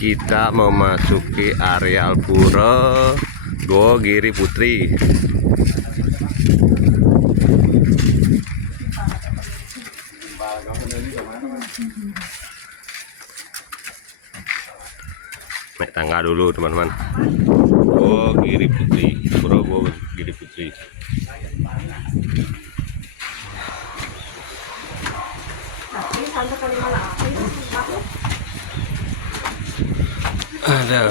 Kita memasuki areal pura Goa Giri Putri. Naik tangga dulu teman-teman. Goa Giri Putri, pura Goa Giri Putri. Ada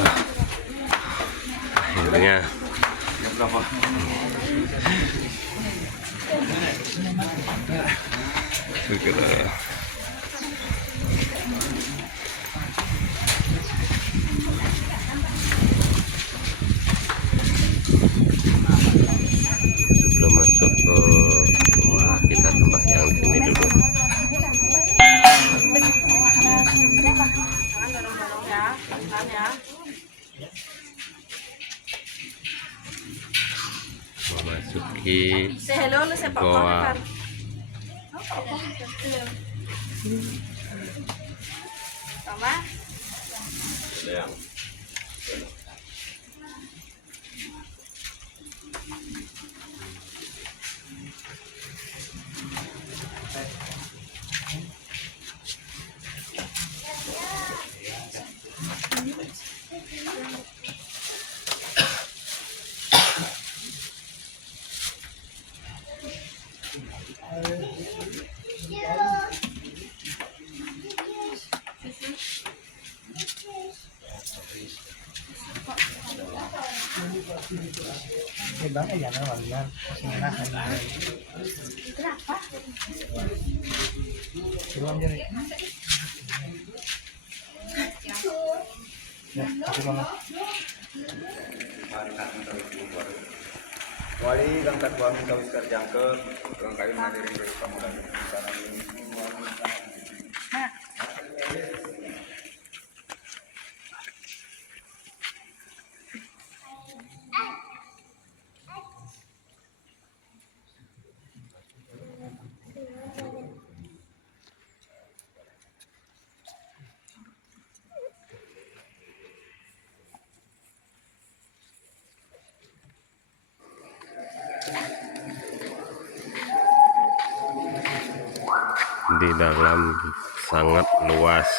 akhirnya segera sebelum masuk ke gua kita sembahyang di sini dulu. Memasuki goa. Wali kang takwa minta wiskar jangkep, kang kayu mandiri dari pamulan. Di dalam sangat luas.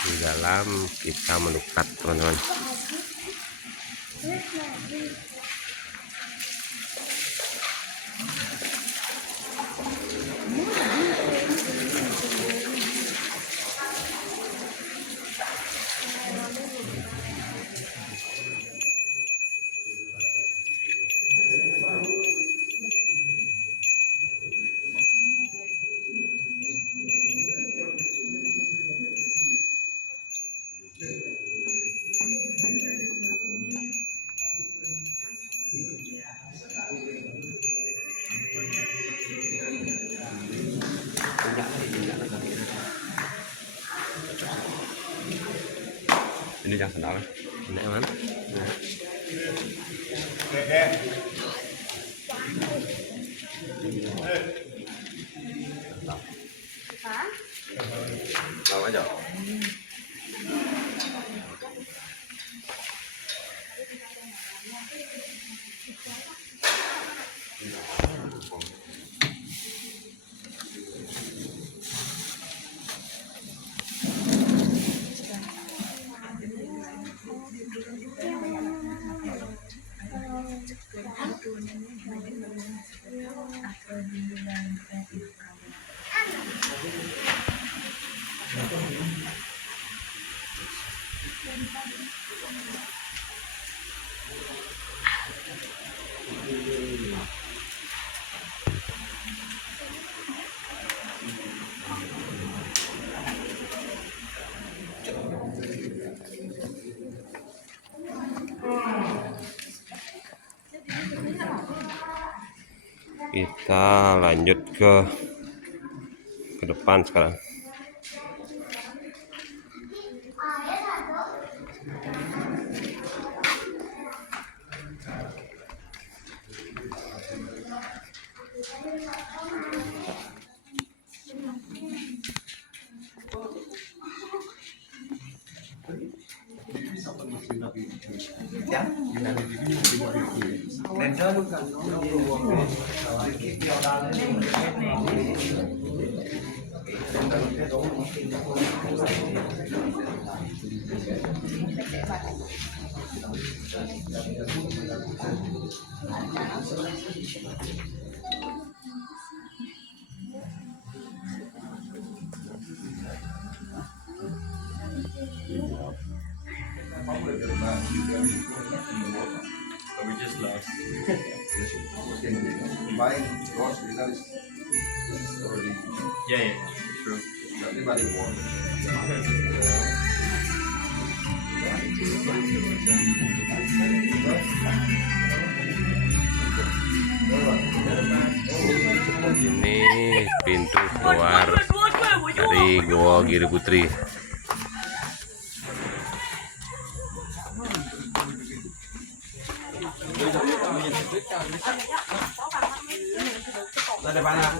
Di dalam kita mendekat teman-teman. Ini yang kenal. Ini aman. Bawa aja. Kita lanjut ke depan sekarang. We just lost. Buying gross dinner is already. Yeah, true. Everybody wants. Ini pintu keluar dari Goa Giri Putri. Ada banyak.